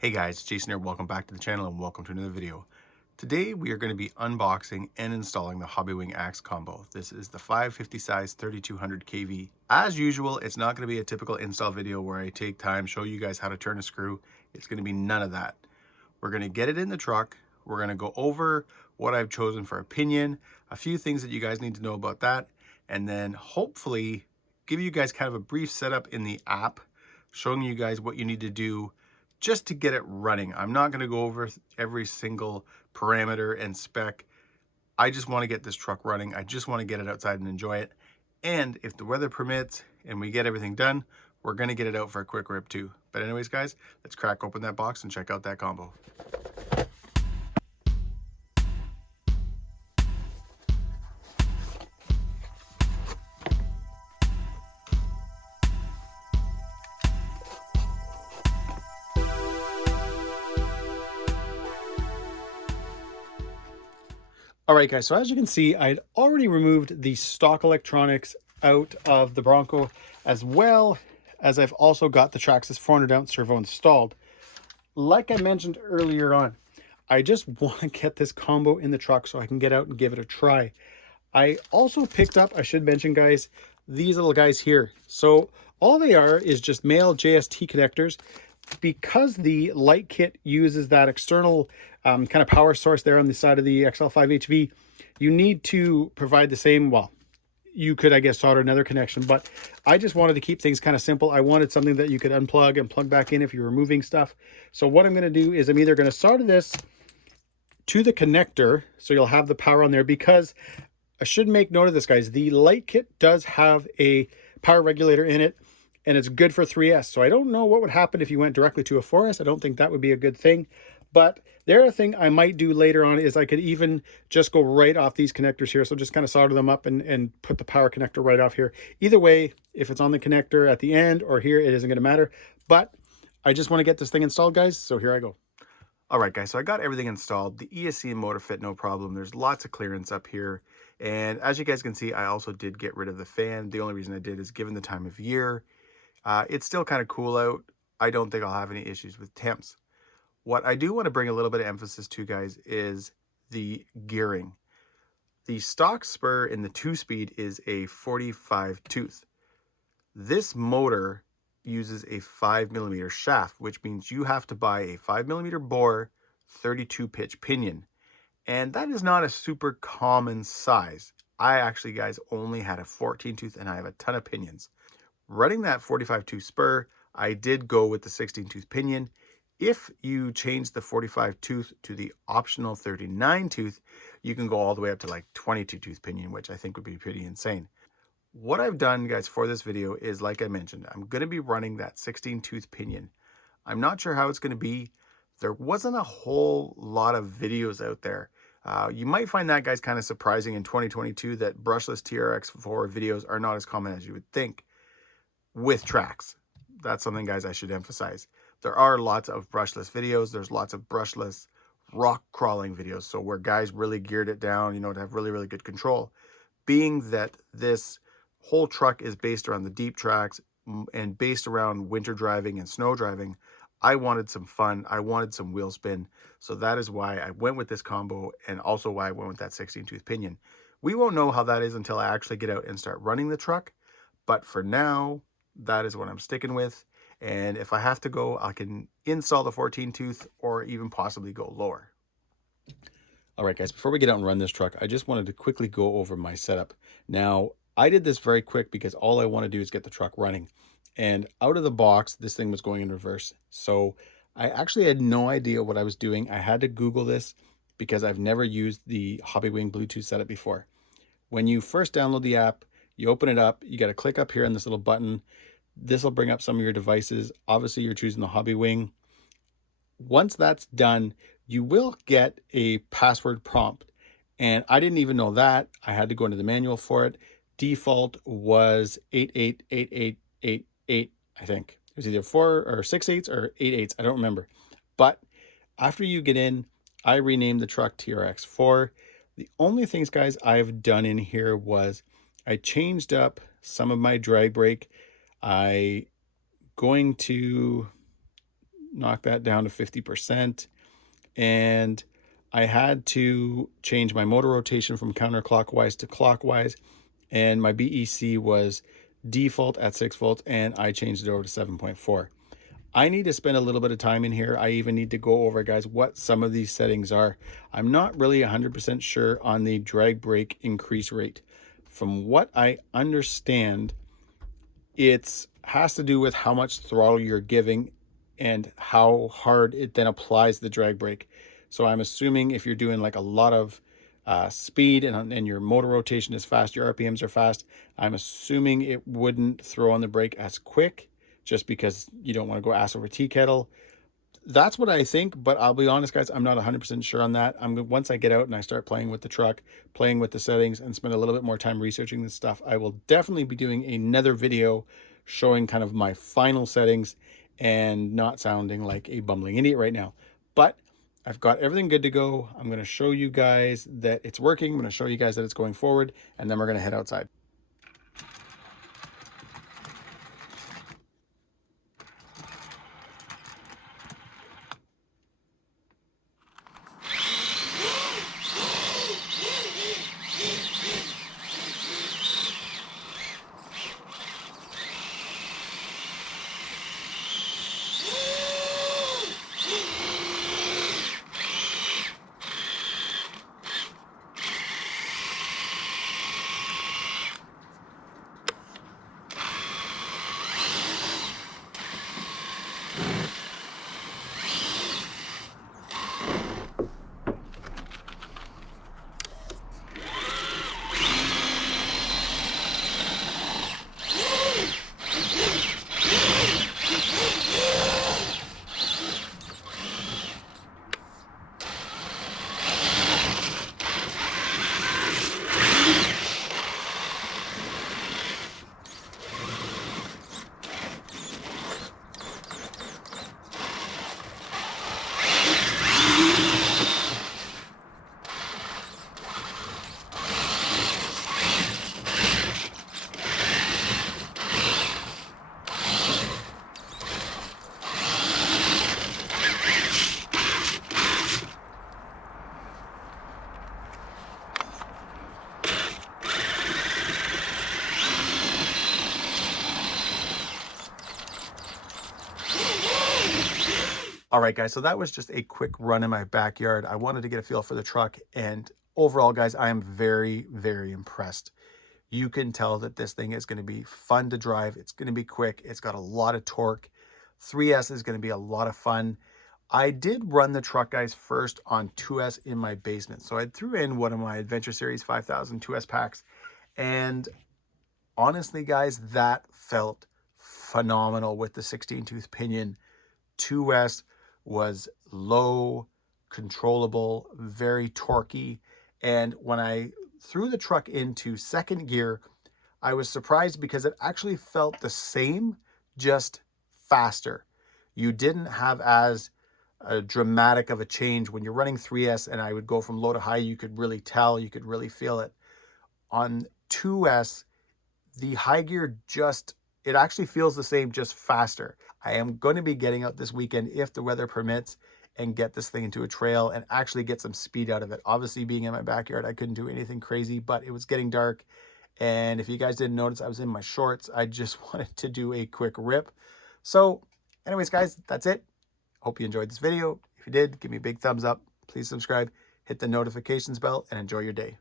Hey guys, Jason here. Welcome back to the channel and welcome to another video. Today we are going to be unboxing and installing the Hobbywing axe combo. This is the 550 size 3200 kV. As usual, it's not going to be a typical install video where I take time, show you guys how to turn a screw. It's going to be none of that. We're going to get it in the truck. We're going to go over what I've chosen for a pinion, a few things that you guys need to know about that, and then hopefully give you guys kind of a brief setup in the app, showing you guys what you need to do just to get it running. I'm not going to go over every single parameter and spec. I just want to get this truck running. I just want to get it outside and enjoy it. And if the weather permits and we get everything done, we're going to get it out for a quick rip too. But anyways, guys, let's crack open that box and check out that combo. All right, guys, so as you can see, I'd already removed the stock electronics out of the Bronco, as well as I've also got the Traxxas 400 ounce servo installed. Like I mentioned earlier on, I just want to get this combo in the truck so I can get out and give it a try. I also picked up, I should mention, guys, these little guys here. So all they are is just male JST connectors. Because the light kit uses that external kind of power source there on the side of the XL5HV, you need to provide the same, well, you could, I guess, solder another connection, but I just wanted to keep things kind of simple. I wanted something that you could unplug and plug back in if you're removing stuff. So what I'm going to do is I'm either going to solder this to the connector, so you'll have the power on there, because I should make note of this, guys. The light kit does have a power regulator in it, and it's good for 3S. So I don't know what would happen if you went directly to a 4S. I don't think that would be a good thing. But the other thing I might do later on is I could even just go right off these connectors here. So just kind of solder them up and put the power connector right off here. Either way, if it's on the connector at the end or here, it isn't going to matter. But I just want to get this thing installed, guys. So here I go. All right, guys, so I got everything installed. The ESC and motor fit no problem. There's lots of clearance up here. And as you guys can see, I also did get rid of the fan. The only reason I did is given the time of year. It's still kind of cool out. I don't think I'll have any issues with temps. What I do want to bring a little bit of emphasis to, guys, is the gearing. The stock spur in the 2-speed is a 45 tooth. This motor uses a 5mm shaft, which means you have to buy a 5mm bore 32 pitch pinion. And that is not a super common size. I actually, guys, only had a 14 tooth and I have a ton of pinions. Running that 45 tooth spur, I did go with the 16 tooth pinion. If you change the 45 tooth to the optional 39 tooth, you can go all the way up to like 22 tooth pinion, which I think would be pretty insane. What I've done, guys, for this video is, like I mentioned, I'm going to be running that 16 tooth pinion. I'm not sure how it's going to be. There wasn't a whole lot of videos out there. You might find that, guys, kind of surprising in 2022 that brushless TRX4 videos are not as common as you would think. With tracks, that's something, guys, I should emphasize. There are lots of brushless videos. There's lots of brushless rock crawling videos, so where guys really geared it down, you know, to have really, really good control. Being that this whole truck is based around the deep tracks and based around winter driving and snow driving, I wanted some fun. I wanted some wheel spin. So that is why I went with this combo, and also why I went with that 16 tooth pinion. We won't know how that is until I actually get out and start running the truck, but for now, that is what I'm sticking with. And if I have to go, I can install the 14 tooth or even possibly go lower. All right, guys, before we get out and run this truck, I just wanted to quickly go over my setup. Now, I did this very quick because all I want to do is get the truck running. And out of the box, this thing was going in reverse. So I actually had no idea what I was doing. I had to Google this because I've never used the Hobbywing Bluetooth setup before. When you first download the app, you open it up, you got to click up here on this little button. This will bring up some of your devices. Obviously, you're choosing the Hobbywing. Once that's done, you will get a password prompt. And I didn't even know that. I had to go into the manual for it. Default was 888888, I think. It was either 4 or 6 8s or 8 8s. I don't remember. But after you get in, I renamed the truck TRX4. The only things, guys, I've done in here was I changed up some of my drag brake. I going to knock that down to 50%. And I had to change my motor rotation from counterclockwise to clockwise, and my BEC was default at 6 volts, and I changed it over to 7.4. I need to spend a little bit of time in here. I even need to go over, guys, what some of these settings are. I'm not really 100% sure on the drag brake increase rate. From what I understand, it has to do with how much throttle you're giving and how hard it then applies the drag brake. So I'm assuming if you're doing like a lot of speed and your motor rotation is fast, your RPMs are fast, I'm assuming it wouldn't throw on the brake as quick, just because you don't want to go ass over tea kettle. That's what I think, but I'll be honest, guys, I'm not 100% sure on that. Once I get out and I start playing with the truck, playing with the settings, and spend a little bit more time researching this stuff, I will definitely be doing another video showing kind of my final settings and not sounding like a bumbling idiot right now. But I've got everything good to go. I'm going to show you guys that it's working. I'm going to show you guys that it's going forward, and then we're going to head outside. All right, guys, so that was just a quick run in my backyard. I wanted to get a feel for the truck, and overall, guys, I am very, very impressed. You can tell that this thing is going to be fun to drive. It's going to be quick. It's got a lot of torque. 3S is going to be a lot of fun. I did run the truck, guys, first on 2S in my basement. So I threw in one of my Adventure Series 5000 2S packs, and honestly, guys, that felt phenomenal with the 16-tooth pinion. 2S was low, controllable, very torquey. And when I threw the truck into second gear, I was surprised because it actually felt the same, just faster. You didn't have as dramatic of a change when you're running 3S, and I would go from low to high. You could really tell, you could really feel it. On 2S, the high gear it actually feels the same, just faster. I am going to be getting out this weekend if the weather permits and get this thing into a trail and actually get some speed out of it. Obviously, being in my backyard, I couldn't do anything crazy, but it was getting dark. And if you guys didn't notice, I was in my shorts. I just wanted to do a quick rip. So anyways, guys, that's it. Hope you enjoyed this video. If you did, give me a big thumbs up. Please subscribe, hit the notifications bell, and enjoy your day.